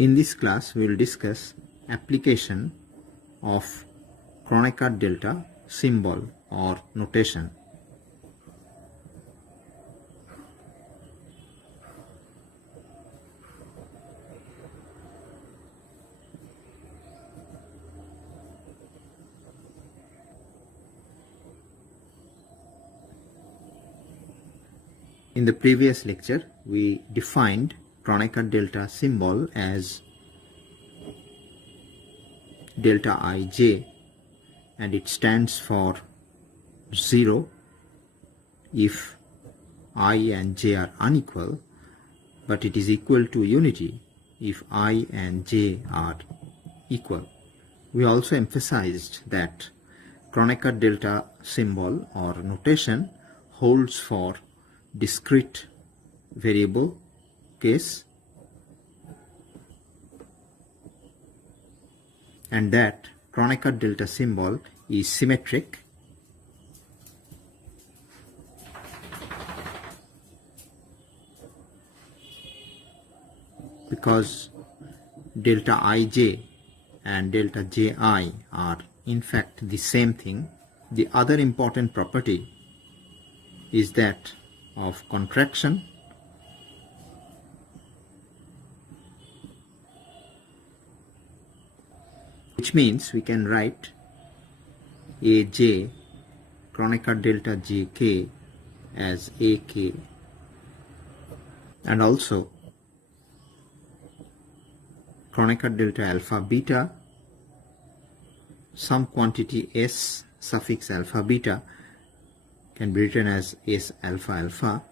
In this class, we will discuss application of Kroneckar Delta symbol or notation. In the previous lecture, we defined Kroneckar Delta symbol as delta ij, and it stands for 0 if I and j are unequal, but it is equal to unity if I and j are equal. We also emphasized that Kroneckar Delta symbol or notation holds for discrete variable case, and that Kroneckar Delta symbol is symmetric because delta ij and delta ji are in fact the same thing. The other important property is that of contraction, which means we can write Aj Kroneckar Delta Jk as Ak, and also Kroneckar Delta alpha beta, some quantity s suffix alpha beta can be written as S alpha alpha.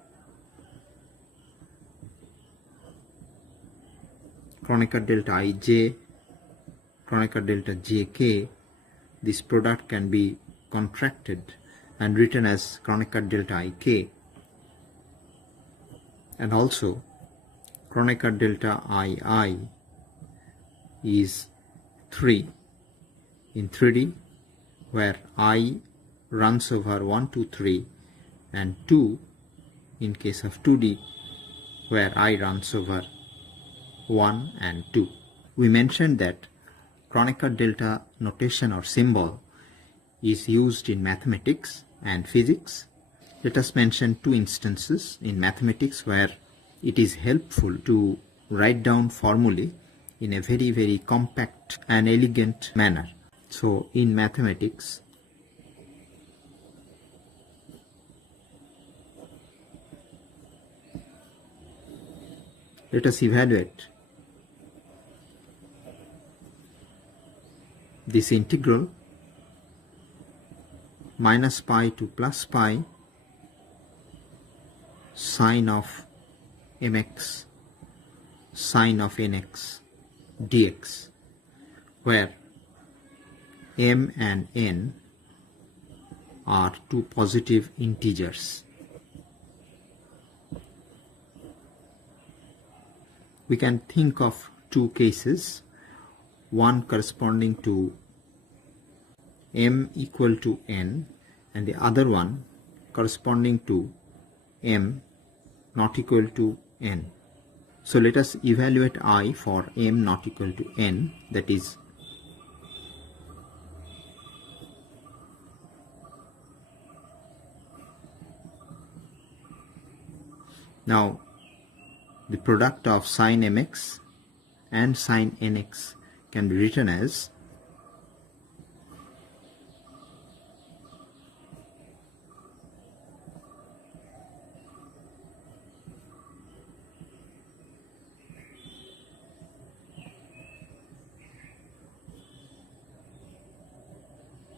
Kroneckar Delta Ij, Kroneckar Delta Jk, this product can be contracted and written as Kroneckar Delta Ik, and also Kroneckar Delta Ii is 3 in 3D, where I runs over 1, 2, 3, and 2 in case of 2D, where I runs over 1 and 2. We mentioned that Kroneckar Delta notation or symbol is used in mathematics and physics. Let us mention two instances in mathematics where it is helpful to write down formulae in a very compact and elegant manner. So in mathematics, let us evaluate this integral minus pi to plus pi sine of mx sine of nx dx, where m and n are two positive integers. We can think of two cases, one corresponding to m equal to n and the other one corresponding to m not equal to n. So let us evaluate I for m not equal to n, that is now the product of sine mx and sine nx can be written as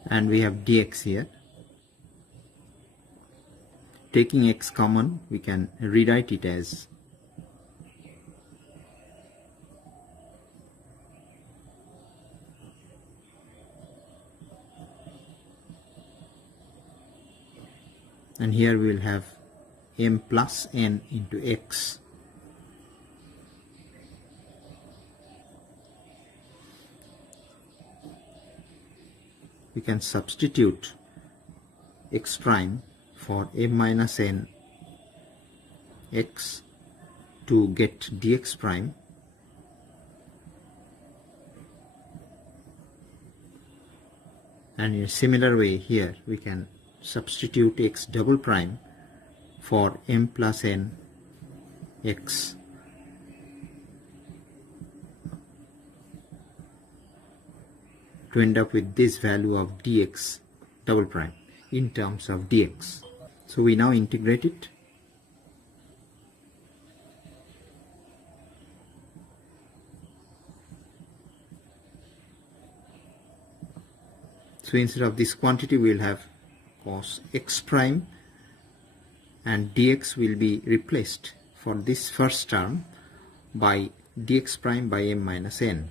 and we have dx here. Taking x common, we can rewrite it as and here we will have m plus n into x. We can substitute x prime for m minus n x to get dx prime, And in a similar way here we can substitute x double prime for m plus n x to end up with this value of dx double prime in terms of dx. So we now integrate it. So instead of this quantity we will have cos x prime, and dx will be replaced for this first term by dx prime by m minus n.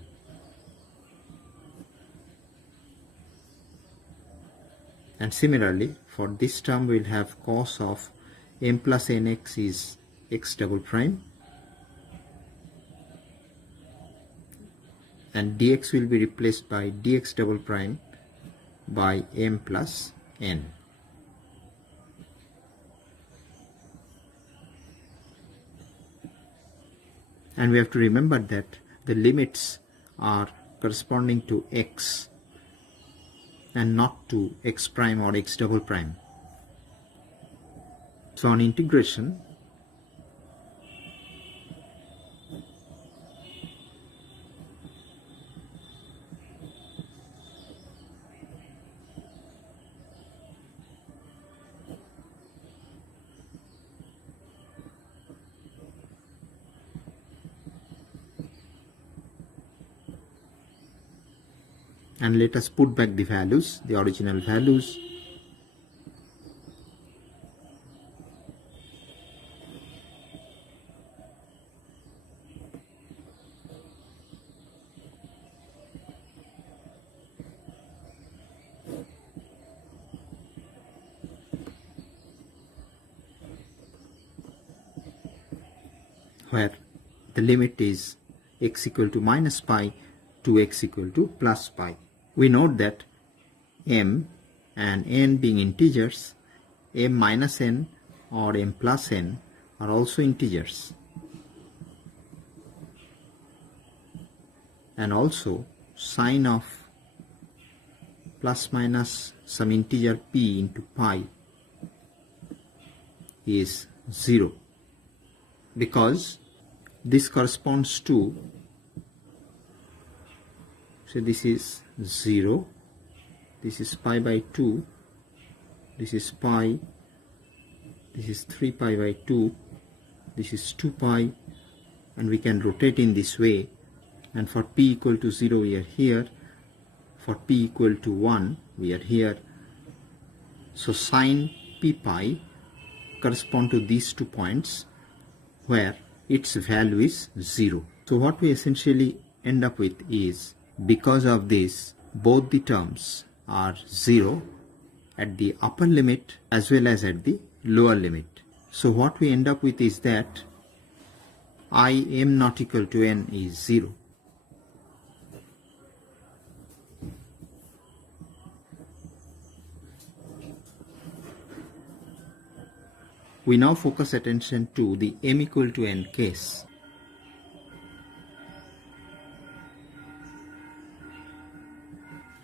And similarly for this term we will have cos of m plus nx is x double prime, and dx will be replaced by dx double prime by m plus n. And we have to remember that the limits are corresponding to x and not to x prime or x double prime. So on integration, and let us put back the values, the original values. Where the limit is x equal to minus pi to x equal to plus pi. We note that m and n being integers, m minus n or m plus n are also integers, and also sine of plus minus some integer p into pi is 0, because this corresponds to, so this is 0, this is pi by 2, this is pi, this is 3 pi by 2, this is 2 pi, and we can rotate in this way. And for p equal to 0 we are here, for p equal to 1 we are here. So sine p pi correspond to these 2 points where its value is 0. So what we essentially end up with is, because of this, both the terms are 0 at the upper limit as well as at the lower limit. So what we end up with is that I m not equal to n is 0. We now focus attention to the m equal to n case.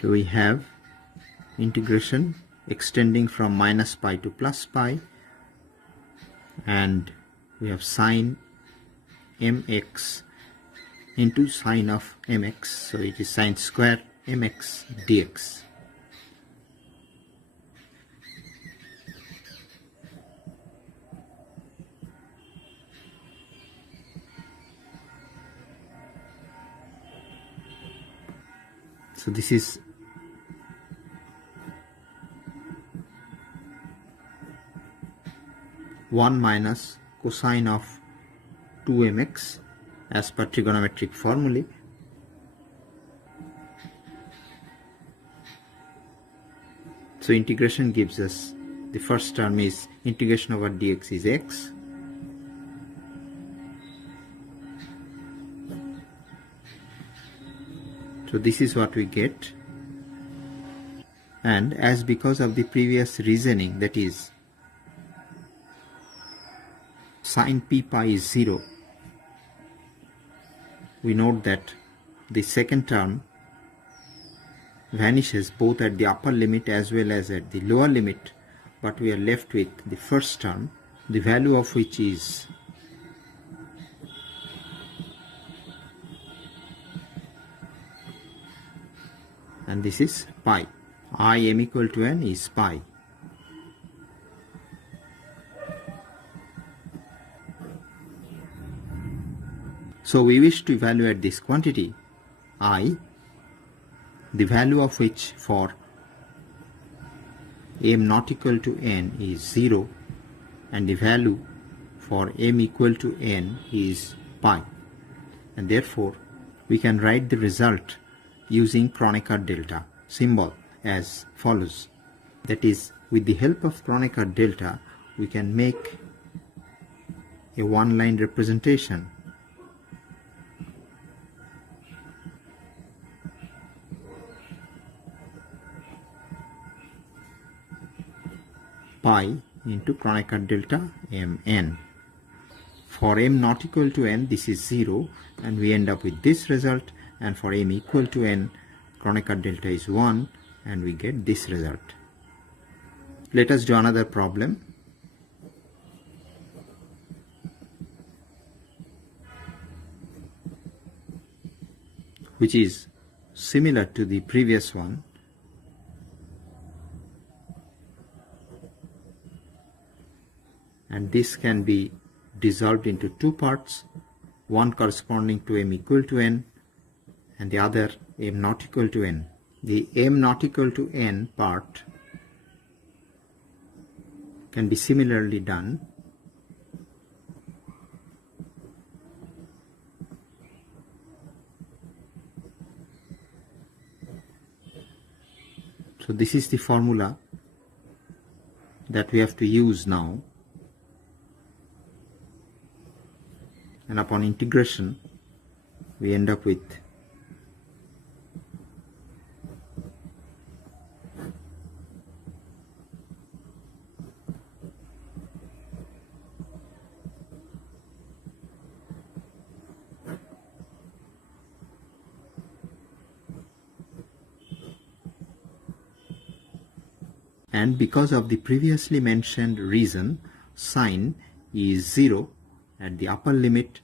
So we have integration extending from minus pi to plus pi, and we have sine mx into sine of mx, so it is sine square mx dx. So this is one minus cosine of 2mx as per trigonometric formulae. So integration gives us, the first term is integration over dx is x. So this is what we get, and as because of the previous reasoning, that is sine p pi is 0, we note that the second term vanishes both at the upper limit as well as at the lower limit, but we are left with the first term, the value of which is and this is pi. I m equal to n is pi. So we wish to evaluate this quantity I, the value of which for m not equal to n is 0 and the value for m equal to n is pi, and therefore we can write the result using Kronecker delta symbol as follows. That is, with the help of Kronecker delta we can make a one-line representation pi into Kronecker delta mn. For m not equal to n, this is 0 and we end up with this result, and for m equal to n, Kronecker delta is 1 and we get this result. Let us do another problem. Which is similar to the previous one. And this can be dissolved into two parts, one corresponding to m equal to n and the other m not equal to n. The m not equal to n part can be similarly done. So this is the formula that we have to use now. And upon integration we end up with and because of the previously mentioned reason, sine is 0 at the upper limit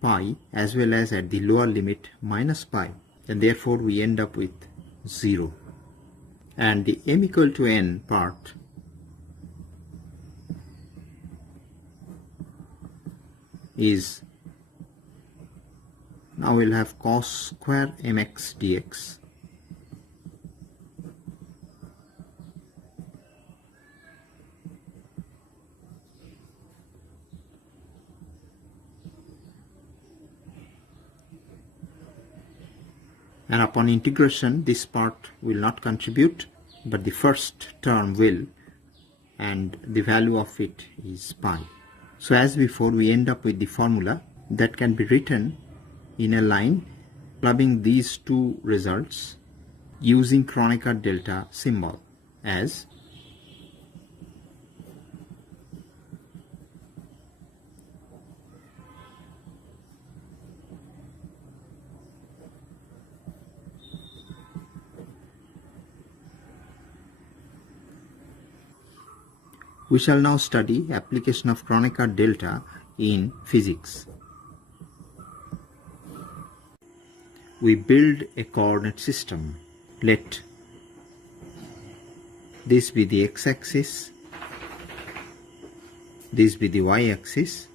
pi as well as at the lower limit minus pi, and therefore we end up with 0. And the m equal to n part is, now we'll have cos square mx dx and upon integration this part will not contribute but the first term will, and the value of it is pi. So as before we end up with the formula that can be written in a line clubbing these two results using Kronecker delta symbol as we shall now study application of Kronecker delta in physics. We build a coordinate system. Let this be the x-axis, this be the y-axis,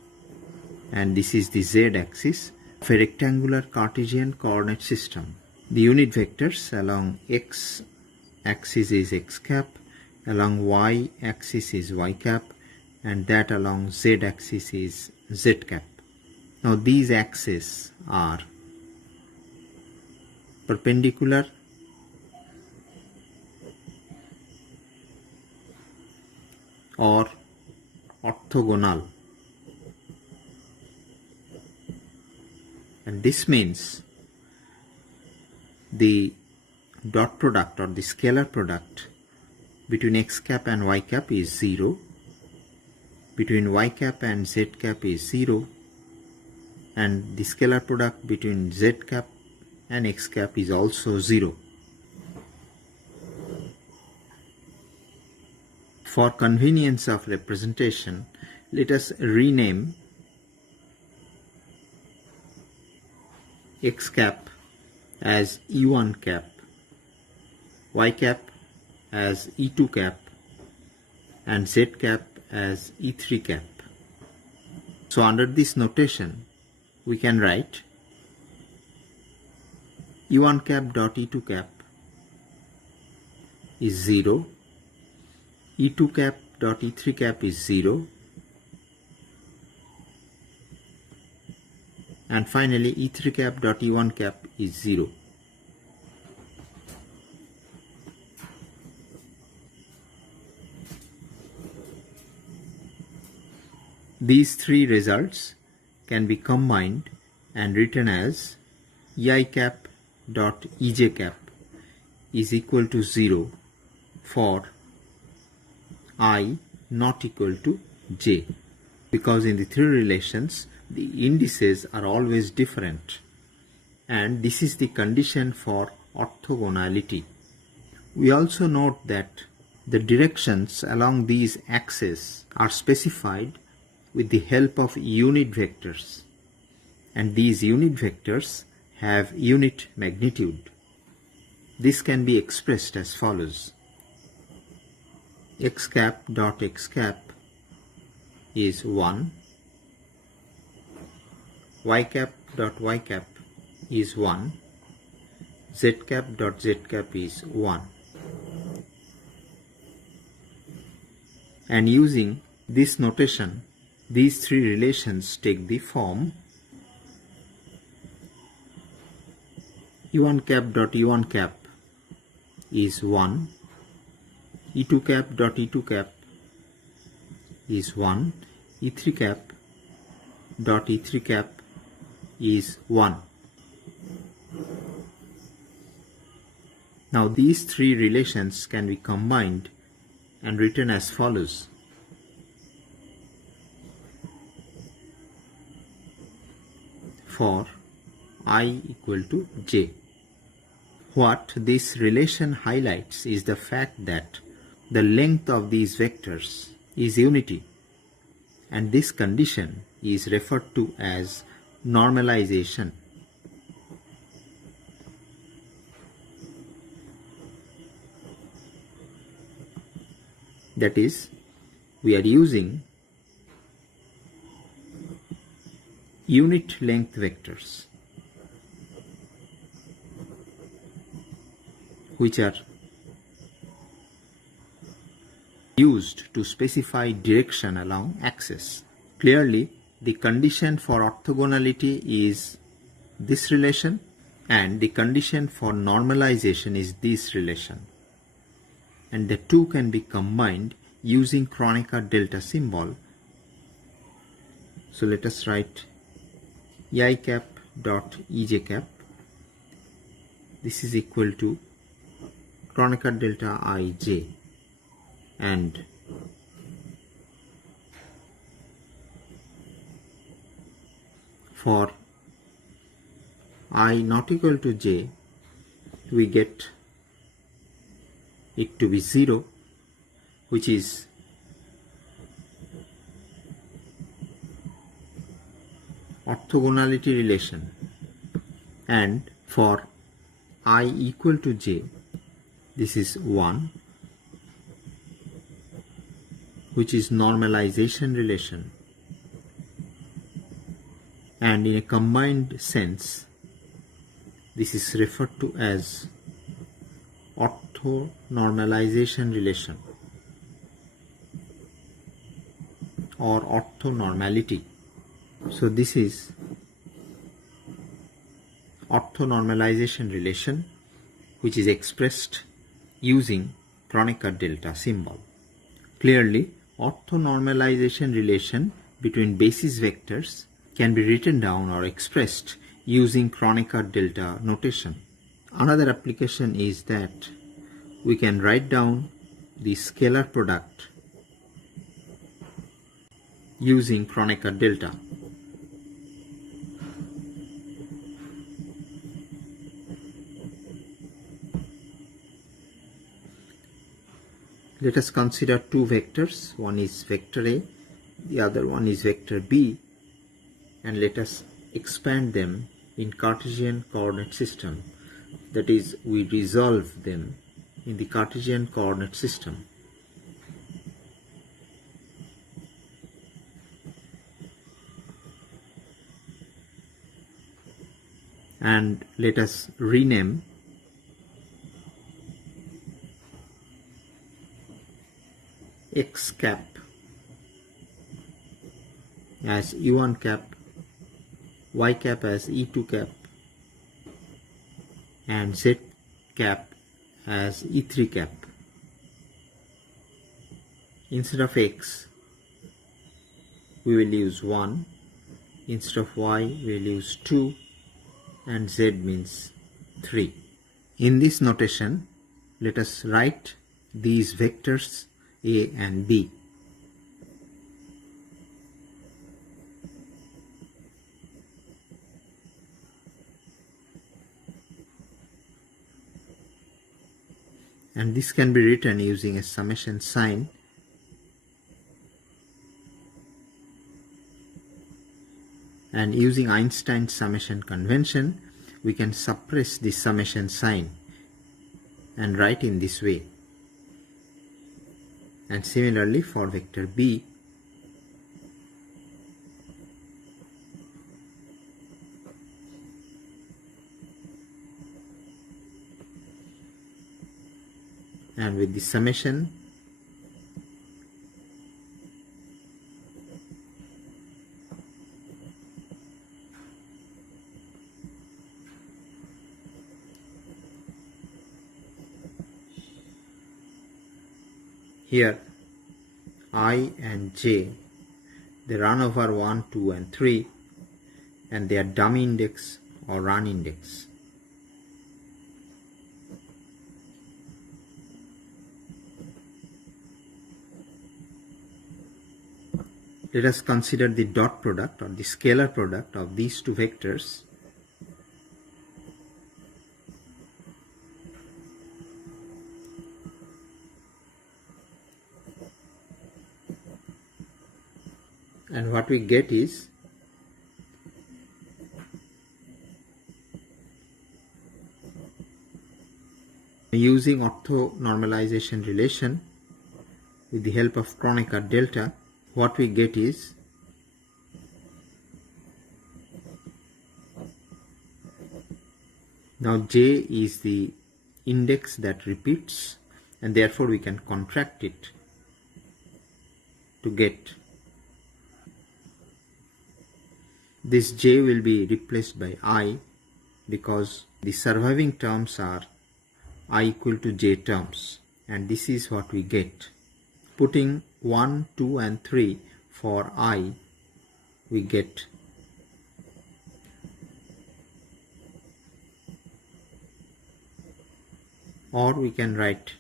and this is the z-axis of a rectangular Cartesian coordinate system. The unit vectors along x-axis is x cap, along y-axis is y cap, and that along z-axis is z cap. Now these axes are perpendicular or orthogonal, and this means the dot product or the scalar product between x cap and y cap is 0, between y cap and z cap is 0, and the scalar product between z cap and x cap is also 0. For convenience of representation, let us rename x cap as E1 cap, y cap as E2 cap, and z cap as E3 cap. So under this notation, we can write E1 cap dot E2 cap is 0, E2 cap dot E3 cap is 0, and finally E3 cap dot E1 cap is 0. These three results can be combined and written as EI cap dot EJ cap is equal to 0 for I not equal to j, because in the three relations the indices are always different, and this is the condition for orthogonality. We also note that the directions along these axes are specified with the help of unit vectors, and these unit vectors have unit magnitude. This can be expressed as follows: x cap dot x cap is 1, y cap dot y cap is 1, z cap dot z cap is 1. And using this notation, these three relations take the form E1 cap dot E1 cap is 1, E2 cap dot E2 cap is 1, E3 cap dot E3 cap is 1. Now these three relations can be combined and written as follows: for I equal to j. What this relation highlights is the fact that the length of these vectors is unity, and this condition is referred to as normalization. That is, we are using unit length vectors which are used to specify direction along axis. Clearly, the condition for orthogonality is this relation, and the condition for normalization is this relation, and the two can be combined using Kronecker delta symbol. So let us write EI cap dot EJ cap. This is equal to Kronecker delta IJ, and for I not equal to j, we get it to be 0, which is orthogonality relation, and for I equal to j, this is 1, which is normalization relation, and in a combined sense this is referred to as orthonormalisation relation or orthonormality. So this is orthonormalisation relation, which is expressed using Kronecker delta symbol. Clearly, orthonormalisation relation between basis vectors can be written down or expressed using Kronecker delta notation. Another application is that we can write down the scalar product using Kronecker delta. Let us consider two vectors. One is vector A, the other one is vector B, and let us expand them in Cartesian coordinate system. That is, we resolve them in the Cartesian coordinate system. And let us rename x cap as E1 cap, y cap as E2 cap, and z cap as E3 cap. Instead of x, we will use 1, instead of y, we will use 2, and z means 3. In this notation, let us write these vectors A and B. And this can be written using a summation sign. And using Einstein's summation convention, we can suppress the summation sign and write in this way. And similarly for vector B, and with the summation, here I and j, they run over 1, 2 and 3, and they are dummy index or run index. Let us consider the dot product or the scalar product of these two vectors. And what we get is using orthonormalisation relation with the help of Kroneckar Delta, what we get is now j is the index that repeats, and therefore we can contract it to get this j will be replaced by I, because the surviving terms are I equal to j terms, and this is what we get. Putting 1, 2 and 3 for I, we get or we can write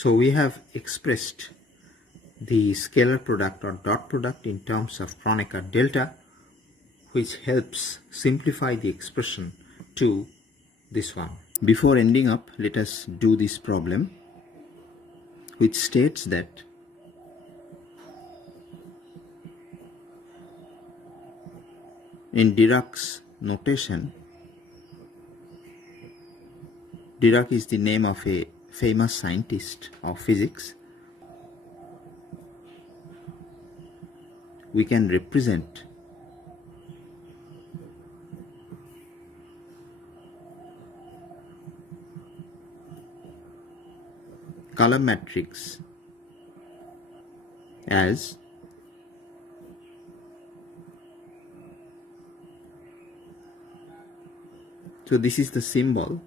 so we have expressed the scalar product or dot product in terms of Kroneckar delta, which helps simplify the expression to this one. Before ending up, let us do this problem, which states that in Dirac's notation, Dirac is the name of a famous scientist of physics. We can represent column matrix as so this is the symbol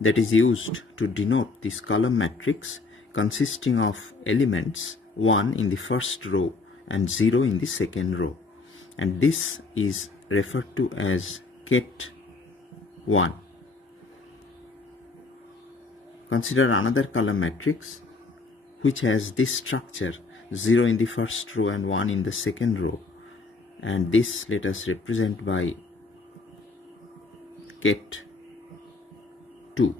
that is used to denote this column matrix consisting of elements 1 in the first row and 0 in the second row, and this is referred to as ket 1. Consider another column matrix which has this structure, 0 in the first row and 1 in the second row, and this let us represent by ket 2.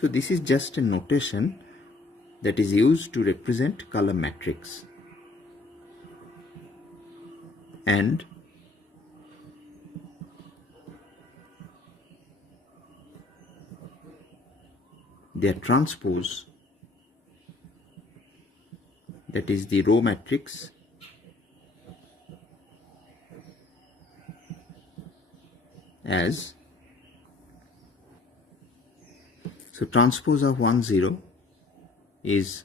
So this is just a notation that is used to represent column matrix, and their transpose, that is the row matrix, as, so transpose of 1 0 is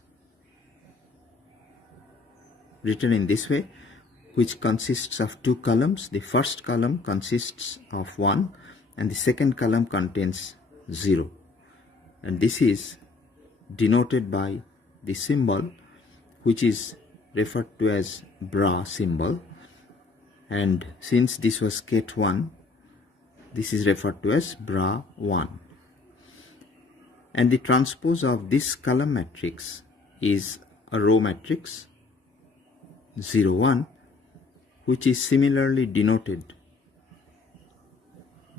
written in this way, which consists of two columns. The first column consists of 1 and the second column contains 0, and this is denoted by the symbol which is referred to as bra symbol, and since this was ket 1, this is referred to as bra 1. And the transpose of this column matrix is a row matrix 0 1, which is similarly denoted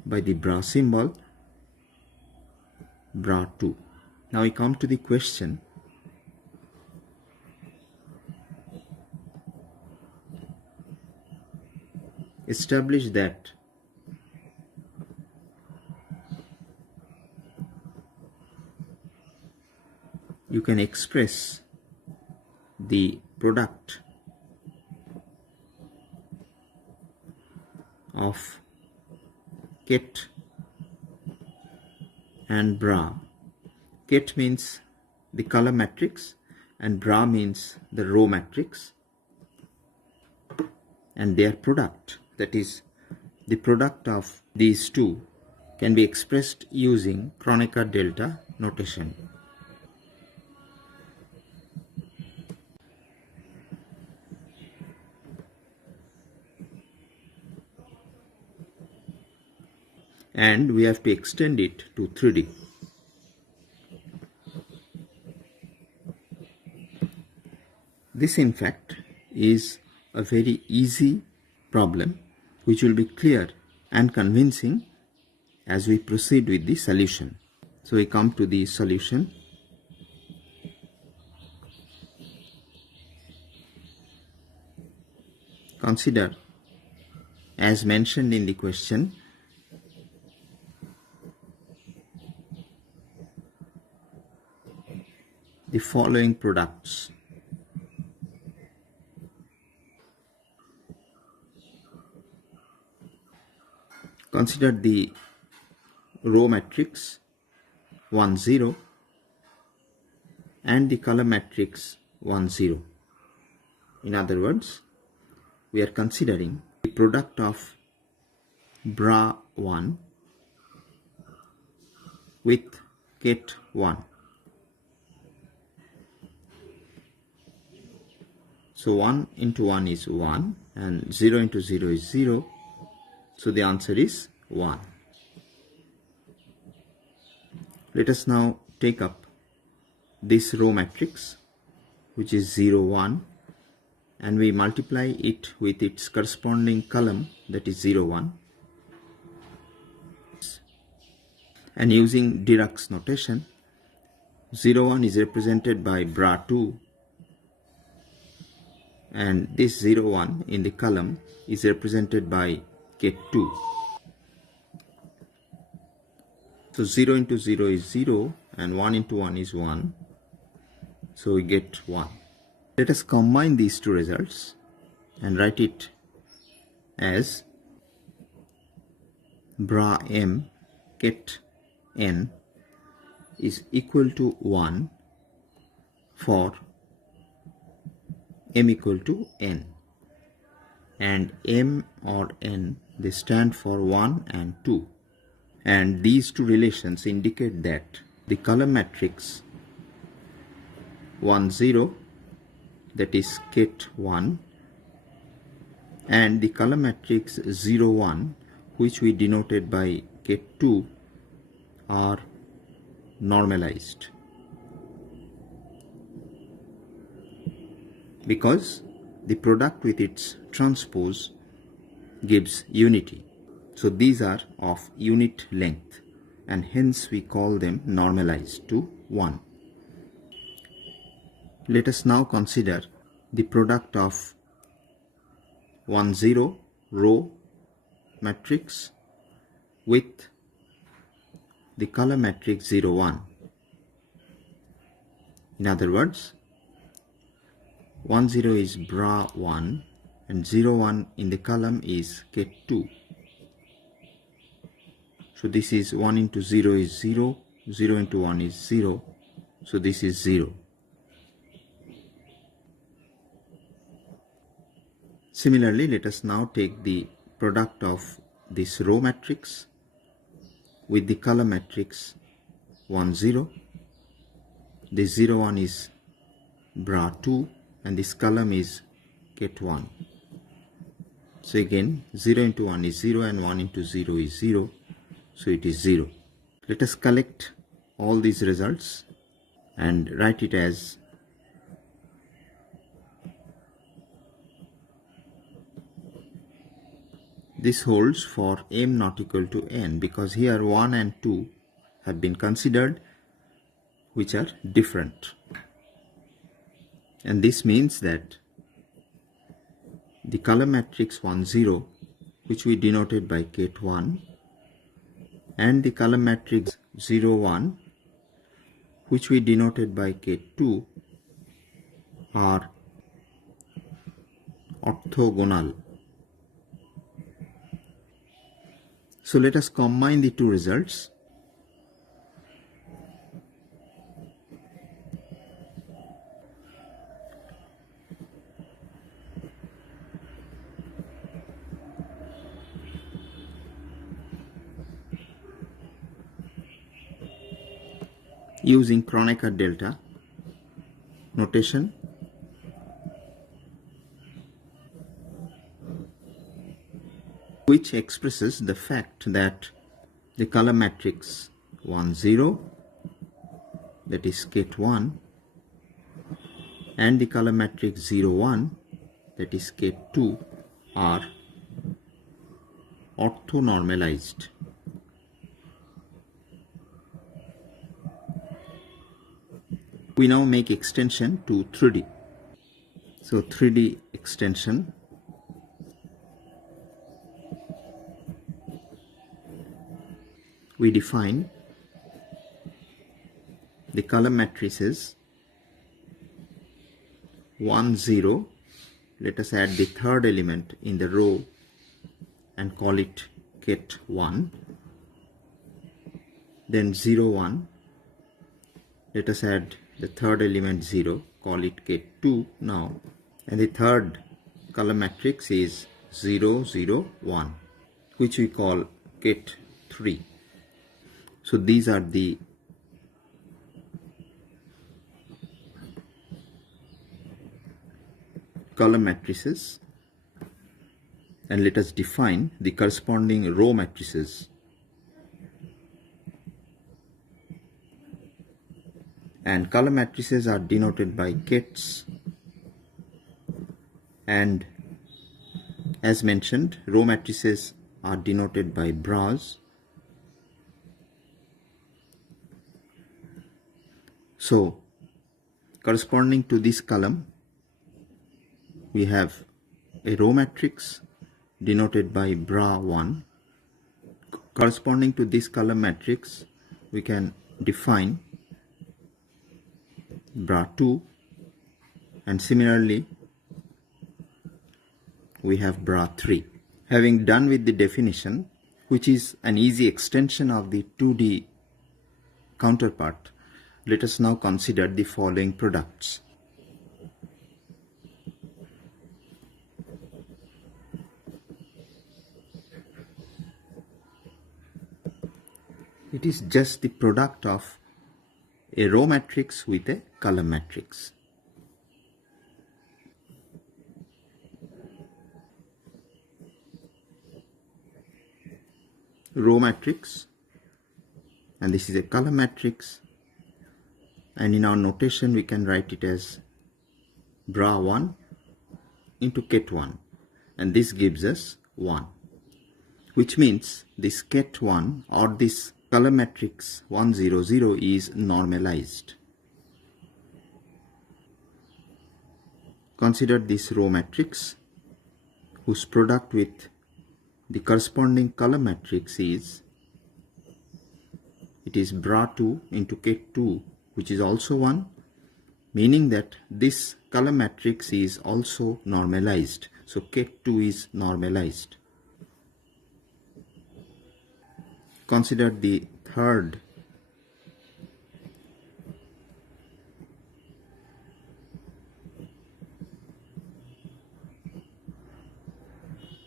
by the bra symbol bra 2. Now we come to the question. Establish that you can express the product of ket and bra. Ket means the column matrix and bra means the row matrix, and their product, that is the product of these two, can be expressed using Kroneckar Delta notation. And we have to extend it to 3D. This in fact is a very easy problem which will be clear and convincing as we proceed with the solution. So we come to the solution. Consider, as mentioned in the question, the following products. Consider the row matrix 1 0 and the column matrix 1 0. In other words, we are considering the product of bra 1 with ket 1. So 1 into 1 is 1 and 0 into 0 is 0. So the answer is 1. Let us now take up this row matrix, which is 0 1, and we multiply it with its corresponding column, that is 0 1. And using Dirac's notation, 0 1 is represented by bra 2, and this 0 1 in the column is represented by ket 2. So 0 into 0 is 0 and 1 into 1 is 1. So we get 1. Let us combine these two results and write it as bra m ket n is equal to 1 for m equal to n, and m or n, they stand for 1 and 2, and these two relations indicate that the column matrix 1 0, that is ket 1, and the column matrix 0 1, which we denoted by ket 2, are normalized, because the product with its transpose gives unity. So these are of unit length, and hence we call them normalized to 1. Let us now consider the product of 1 0 row matrix with the column matrix 0 1. In other words, 1 0 is bra 1 and 0 1 in the column is ket 2. So this is 1 into 0 is 0, 0 into 1 is 0, so this is 0. Similarly, let us now take the product of this row matrix with the column matrix 1 0. This 0 1 is bra 2 and this column is ket 1. So again 0 into 1 is 0 and 1 into 0 is 0, so it is 0. Let us collect all these results and write it as this holds for m not equal to n, because here 1 and 2 have been considered, which are different. And this means that the column matrix 1 0, which we denoted by ket 1, and the column matrix 0 1, which we denoted by ket 2, are orthogonal. So let us combine the two results. Using Kroneckar Delta notation, which expresses the fact that the column matrix 1 0, that is ket 1, and the column matrix 0 1, that is ket 2, are orthonormalized. We now make extension to 3D. So 3D extension. We define the column matrices 1 0. Let us add the third element in the row and call it ket 1. Then 0 1. Let us add the third element 0, call it ket 2 now. And the third column matrix is 0 0 1, which we call ket 3. So these are the column matrices, and let us define the corresponding row matrices. And column matrices are denoted by kets, and as mentioned, row matrices are denoted by bras. So corresponding to this column, we have a row matrix denoted by bra 1. Corresponding to this column matrix, we can define bra 2, and similarly we have bra 3. Having done with the definition, which is an easy extension of the 2D counterpart, let us now consider the following products. It is just the product of a row matrix with a column matrix. Row matrix, and this is a column matrix, and in our notation we can write it as bra 1 into ket 1, and this gives us 1, which means this Ket1 or this color matrix 1 0 0 is normalized. Consider this row matrix whose product with the corresponding color matrix is Bra2 into Ket2, which is also 1, meaning that this color matrix is also normalized. So Ket2 is normalized. Consider the third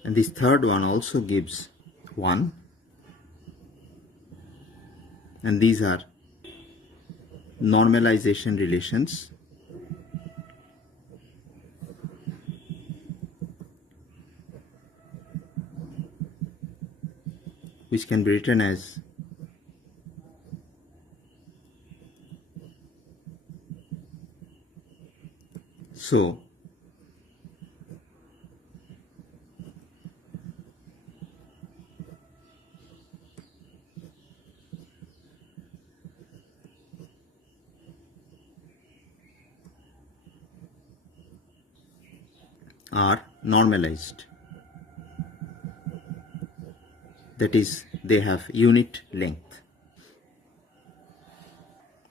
and this third one also gives 1, and these are normalization relations. Which can be written as so. Are normalized. That is, they have unit length.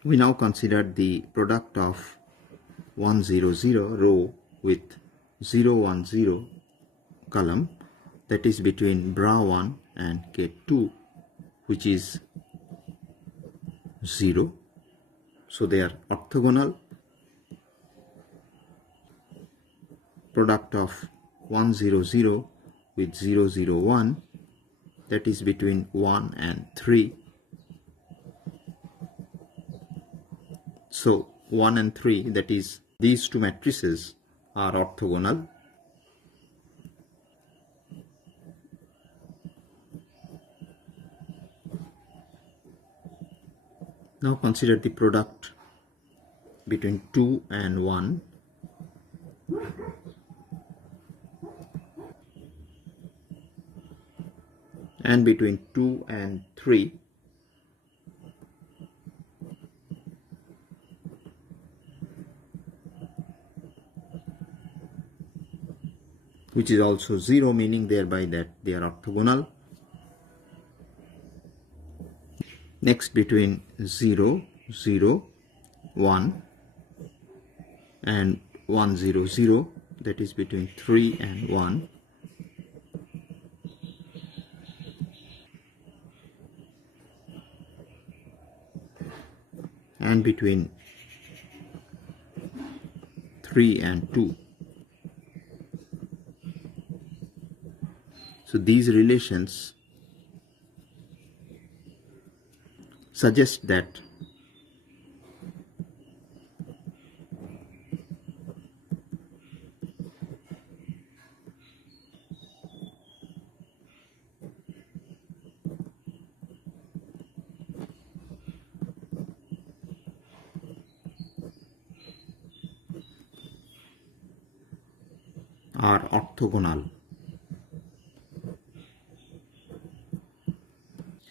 We now consider the product of 1 0 0 row with 0 1 0 column, that is between Bra1 and Ket2, which is 0. So they are orthogonal. Product of 1 0 0 with 0 0 1, that is between 1 and 3. So 1 and 3, that is these two matrices are orthogonal. Now consider the product between 2 and 1. And between 2 and 3, which is also 0, meaning thereby that they are orthogonal. Next, between 0 0 1 and 1 0 0, that is between 3 and 1. And between 3 and 2. So these relations suggest that are orthogonal,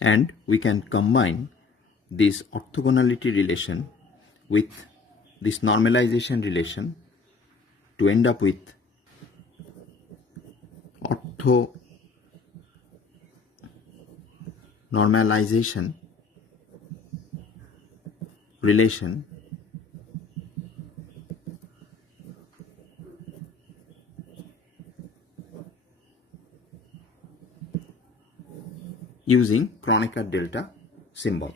and we can combine this orthogonality relation with this normalization relation to end up with orthonormalisation relation using Kroneckar Delta symbol,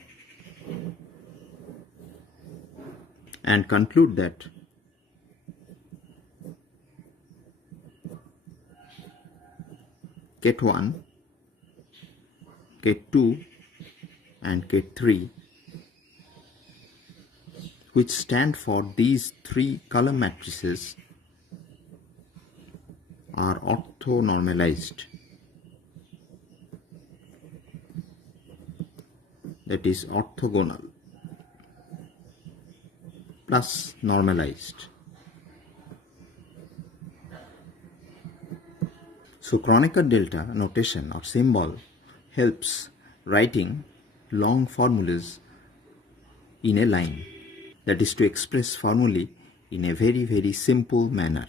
and conclude that Ket1, Ket2 and Ket3, which stand for these three column matrices, are orthonormalized. That is orthogonal plus normalized. So Kronecker delta notation or symbol helps writing long formulas in a line. That is to express formulae in a very simple manner.